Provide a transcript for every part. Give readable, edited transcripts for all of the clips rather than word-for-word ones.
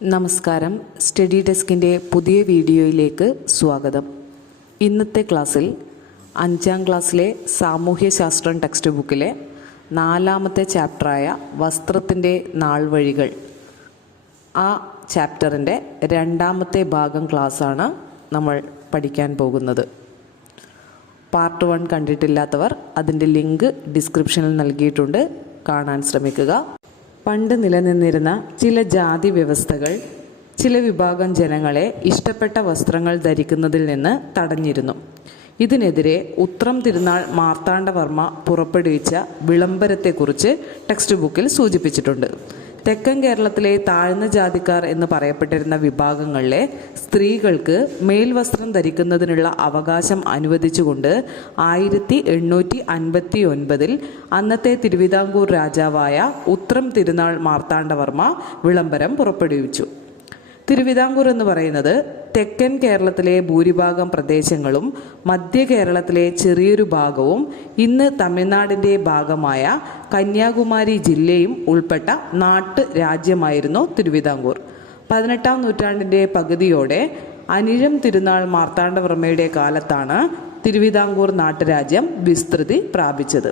നമസ്കാരം. സ്റ്റഡി ഡെസ്കിൻ്റെ പുതിയ വീഡിയോയിലേക്ക് സ്വാഗതം. ഇന്നത്തെ ക്ലാസ്സിൽ 5ാം ക്ലാസ്സിലെ സാമൂഹ്യശാസ്ത്രം ടെക്സ്റ്റ് ബുക്കിലെ 4ാമത്തെ ചാപ്റ്ററായ വസ്ത്രത്തിൻ്റെ നാൾവഴികൾ, ആ ചാപ്റ്ററിൻ്റെ 2ാമത്തെ ഭാഗം ക്ലാസ്സാണ് നമ്മൾ പഠിക്കാൻ പോകുന്നത്. പാർട്ട് 1 കണ്ടിട്ടില്ലാത്തവർ അതിൻ്റെ ലിങ്ക് ഡിസ്ക്രിപ്ഷനിൽ നൽകിയിട്ടുണ്ട്, കാണാൻ ശ്രമിക്കുക. പണ്ട് നിലനിന്നിരുന്ന ചില ജാതി വ്യവസ്ഥകൾ ചില വിഭാഗം ജനങ്ങളെ ഇഷ്ടപ്പെട്ട വസ്ത്രങ്ങൾ ധരിക്കുന്നതിൽ നിന്ന് തടഞ്ഞിരുന്നു. ഇതിനെതിരെ ഉത്രം തിരുനാൾ മാർത്താണ്ഡവർമ്മ പുറപ്പെടുവിച്ച വിളംബരത്തെക്കുറിച്ച് ടെക്സ്റ്റ് ബുക്കിൽ സൂചിപ്പിച്ചിട്ടുണ്ട്. തെക്കൻ കേരളത്തിലെ താഴ്ന്ന ജാതിക്കാർ എന്ന് പറയപ്പെട്ടിരുന്ന വിഭാഗങ്ങളിലെ സ്ത്രീകൾക്ക് മേൽവസ്ത്രം ധരിക്കുന്നതിനുള്ള അവകാശം അനുവദിച്ചുകൊണ്ട് 1859 അന്നത്തെ തിരുവിതാംകൂർ രാജാവായ ഉത്രം തിരുനാൾ മാർത്താണ്ഡവർമ്മ വിളംബരം പുറപ്പെടുവിച്ചു. തിരുവിതാംകൂർ എന്ന് പറയുന്നത് തെക്കൻ കേരളത്തിലെ ഭൂരിഭാഗം പ്രദേശങ്ങളും മധ്യ കേരളത്തിലെ ചെറിയൊരു ഭാഗവും ഇന്ന് തമിഴ്നാടിൻ്റെ ഭാഗമായ കന്യാകുമാരി ജില്ലയും ഉൾപ്പെട്ട നാട്ടു രാജ്യമായിരുന്നു തിരുവിതാംകൂർ. 18ാം നൂറ്റാണ്ടിൻ്റെ പകുതിയോടെ അനിഴം തിരുനാൾ മാർത്താണ്ഡവർമ്മയുടെ കാലത്താണ് തിരുവിതാംകൂർ നാട്ടുരാജ്യം വിസ്തൃതി പ്രാപിച്ചത്.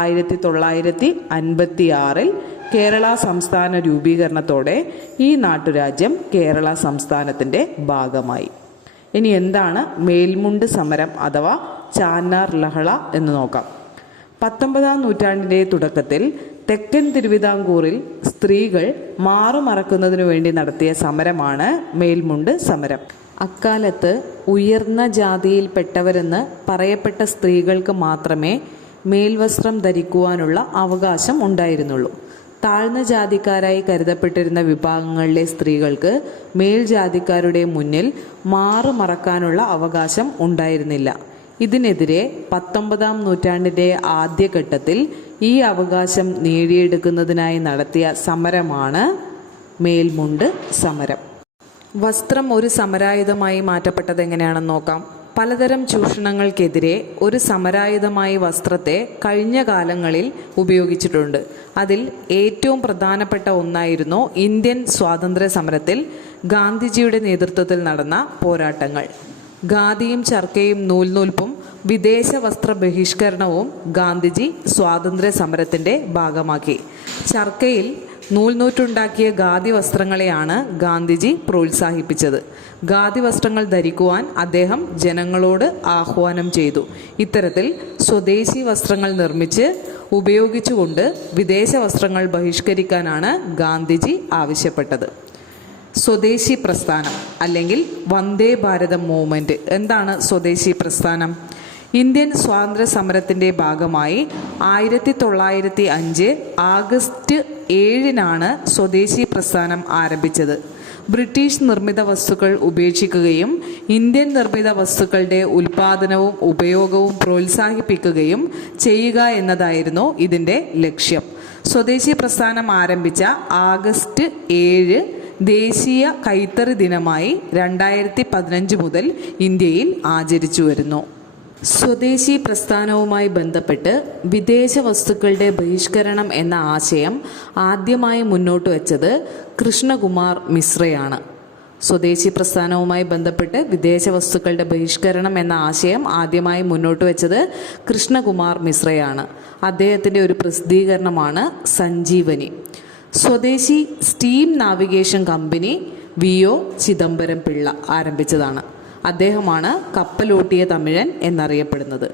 1956 കേരള സംസ്ഥാന രൂപീകരണത്തോടെ ഈ നാട്ടുരാജ്യം കേരള സംസ്ഥാനത്തിൻ്റെ ഭാഗമായി. ഇനി എന്താണ് മേൽമുണ്ട് സമരം അഥവാ ചാന്നാർ ലഹള എന്ന് നോക്കാം. 19ാം നൂറ്റാണ്ടിൻ്റെ തുടക്കത്തിൽ തെക്കൻ തിരുവിതാംകൂറിൽ സ്ത്രീകൾ മാറുമറക്കുന്നതിനു വേണ്ടി നടത്തിയ സമരമാണ് മേൽമുണ്ട് സമരം. അക്കാലത്ത് ഉയർന്ന ജാതിയിൽപ്പെട്ടവരെന്ന് പറയപ്പെട്ട സ്ത്രീകൾക്ക് മാത്രമേ മേൽവസ്ത്രം ധരിക്കുവാനുള്ള അവകാശം ഉണ്ടായിരുന്നുള്ളൂ. താഴ്ന്ന ജാതിക്കാരായി കരുതപ്പെട്ടിരുന്ന വിഭാഗങ്ങളിലെ സ്ത്രീകൾക്ക് മേൽജാതിക്കാരുടെ മുന്നിൽ മാറുമറക്കാനുള്ള അവകാശം ഉണ്ടായിരുന്നില്ല. ഇതിനെതിരെ 19ാം നൂറ്റാണ്ടിൻ്റെ ആദ്യഘട്ടത്തിൽ ഈ അവകാശം നേടിയെടുക്കുന്നതിനായി നടത്തിയ സമരമാണ് മേൽമുണ്ട് സമരം. വസ്ത്രം ഒരു സമരായുധമായി മാറ്റപ്പെട്ടത് എങ്ങനെയാണെന്ന് നോക്കാം. പലതരം ചൂഷണങ്ങൾക്കെതിരെ ഒരു സമരായുധമായി വസ്ത്രത്തെ കഴിഞ്ഞ കാലങ്ങളിൽ ഉപയോഗിച്ചിട്ടുണ്ട്. അതിൽ ഏറ്റവും പ്രധാനപ്പെട്ട ഒന്നായിരുന്നു ഇന്ത്യൻ സ്വാതന്ത്ര്യ സമരത്തിൽ ഗാന്ധിജിയുടെ നേതൃത്വത്തിൽ നടന്ന പോരാട്ടങ്ങൾ. ഖാദിയും ചർക്കയും നൂൽനൂൽപ്പും വിദേശ വസ്ത്ര ബഹിഷ്കരണവും ഗാന്ധിജി സ്വാതന്ത്ര്യ സമരത്തിൻ്റെ ഭാഗമാക്കി. ചർക്കയിൽ നൂൽനൂറ്റുണ്ടാക്കിയ ഖാദി വസ്ത്രങ്ങളെയാണ് ഗാന്ധിജി പ്രോത്സാഹിപ്പിച്ചത്. ഖാദി വസ്ത്രങ്ങൾ ധരിക്കുവാൻ അദ്ദേഹം ജനങ്ങളോട് ആഹ്വാനം ചെയ്തു. ഇത്തരത്തിൽ സ്വദേശി വസ്ത്രങ്ങൾ നിർമ്മിച്ച് ഉപയോഗിച്ചുകൊണ്ട് വിദേശ വസ്ത്രങ്ങൾ ബഹിഷ്കരിക്കാനാണ് ഗാന്ധിജി ആവശ്യപ്പെട്ടത്. സ്വദേശി പ്രസ്ഥാനം അല്ലെങ്കിൽ വന്ദേ ഭാരതം മൂവ്മെൻറ്റ്. എന്താണ് സ്വദേശി പ്രസ്ഥാനം? ഇന്ത്യൻ സ്വാതന്ത്ര്യ സമരത്തിൻ്റെ ഭാഗമായി 1905 ആഗസ്റ്റ് 7 സ്വദേശി പ്രസ്ഥാനം ആരംഭിച്ചത്. ബ്രിട്ടീഷ് നിർമ്മിത വസ്തുക്കൾ ഉപേക്ഷിക്കുകയും ഇന്ത്യൻ നിർമ്മിത വസ്തുക്കളുടെ ഉൽപാദനവും ഉപയോഗവും പ്രോത്സാഹിപ്പിക്കുകയും ചെയ്യുക എന്നതായിരുന്നു ഇതിൻ്റെ ലക്ഷ്യം. സ്വദേശി പ്രസ്ഥാനം ആരംഭിച്ച ആഗസ്റ്റ് 7 ദേശീയ കൈത്തറി ദിനമായി 2015 മുതൽ ഇന്ത്യയിൽ ആചരിച്ചു വരുന്നു. സ്വദേശി പ്രസ്ഥാനവുമായി ബന്ധപ്പെട്ട് വിദേശ വസ്തുക്കളുടെ ബഹിഷ്കരണം എന്ന ആശയം ആദ്യമായി മുന്നോട്ട് വച്ചത് കൃഷ്ണകുമാർ മിശ്രയാണ്. സ്വദേശി പ്രസ്ഥാനവുമായി ബന്ധപ്പെട്ട് വിദേശ വസ്തുക്കളുടെ ബഹിഷ്കരണം എന്ന ആശയം ആദ്യമായി മുന്നോട്ട് വെച്ചത് കൃഷ്ണകുമാർ മിശ്രയാണ്. അദ്ദേഹത്തിൻ്റെ ഒരു പ്രസിദ്ധീകരണമാണ് Sanjeevani. Swadeshi steam navigation company VO Chidambaram Pillai ആരംഭിച്ചതാണ്. അദ്ദേഹമാണ് കപ്പലോട്ടിയ തമിഴൻ എന്നറിയപ്പെടുന്നത്.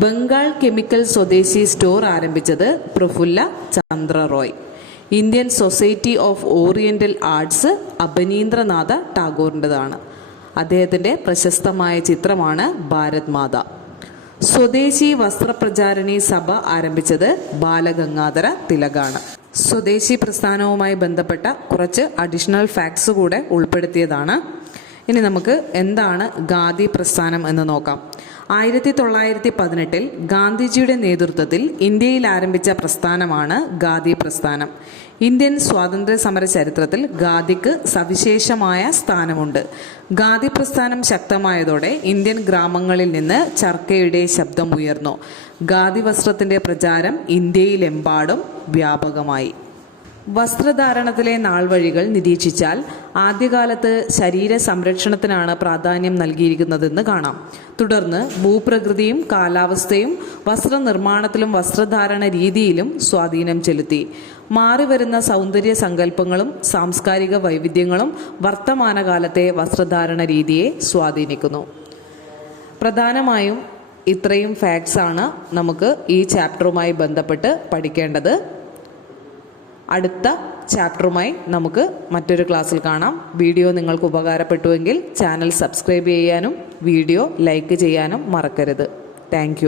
ബംഗാൾ കെമിക്കൽ സ്വദേശി സ്റ്റോർ ആരംഭിച്ചത് Prafulla Chandra Ray. Indian society of oriental arts Abanindranath ടാഗോറിൻ്റെതാണ്. അദ്ദേഹത്തിൻ്റെ പ്രശസ്തമായ ചിത്രമാണ് ഭാരത് മാത. സ്വദേശി വസ്ത്രപ്രചാരണി സഭ ആരംഭിച്ചത് ബാലഗംഗാധര തിലകാണ്. സ്വദേശി പ്രസ്ഥാനവുമായി ബന്ധപ്പെട്ട കുറച്ച് അഡീഷണൽ ഫാക്ട്സ് കൂടെ ഉൾപ്പെടുത്തിയതാണ്. ഇനി നമുക്ക് എന്താണ് ഖാദി പ്രസ്ഥാനം എന്ന് നോക്കാം. 1918 ഗാന്ധിജിയുടെ നേതൃത്വത്തിൽ ഇന്ത്യയിൽ ആരംഭിച്ച പ്രസ്ഥാനമാണ് ഖാദി പ്രസ്ഥാനം. ഇന്ത്യൻ സ്വാതന്ത്ര്യ സമര ചരിത്രത്തിൽ ഖാദിക്ക് സവിശേഷമായ സ്ഥാനമുണ്ട്. ഖാദി പ്രസ്ഥാനം ശക്തമായതോടെ ഇന്ത്യൻ ഗ്രാമങ്ങളിൽ നിന്ന് ചർക്കയുടെ ശബ്ദമുയർന്നു. ഖാദി വസ്ത്രത്തിൻ്റെ പ്രചാരം ഇന്ത്യയിലെമ്പാടും വ്യാപകമായി. വസ്ത്രധാരണത്തിലെ നാൾവഴികൾ നിരീക്ഷിച്ചാൽ ആദ്യകാലത്ത് ശരീര സംരക്ഷണത്തിനാണ് പ്രാധാന്യം നൽകിയിരിക്കുന്നതെന്ന് കാണാം. തുടർന്ന് ഭൂപ്രകൃതിയും കാലാവസ്ഥയും വസ്ത്രനിർമ്മാണത്തിലും വസ്ത്രധാരണ രീതിയിലും സ്വാധീനം ചെലുത്തി. മാറിവരുന്ന സൗന്ദര്യ സങ്കല്പങ്ങളും സാംസ്കാരിക വൈവിധ്യങ്ങളും വർത്തമാനകാലത്തെ വസ്ത്രധാരണ രീതിയെ സ്വാധീനിക്കുന്നു. പ്രധാനമായും ഇത്രയും ഫാക്ട്സ് ആണ് നമുക്ക് ഈ ചാപ്റ്ററുമായി ബന്ധപ്പെട്ട് പഠിക്കേണ്ടത്. അടുത്ത ചാപ്റ്ററുമായി നമുക്ക് മറ്റൊരു ക്ലാസ്സിൽ കാണാം. വീഡിയോ നിങ്ങൾക്ക് ഉപകാരപ്പെട്ടുവെങ്കിൽ ചാനൽ സബ്സ്ക്രൈബ് ചെയ്യാനും വീഡിയോ ലൈക്ക് ചെയ്യാനും മറക്കരുത്. Thank you.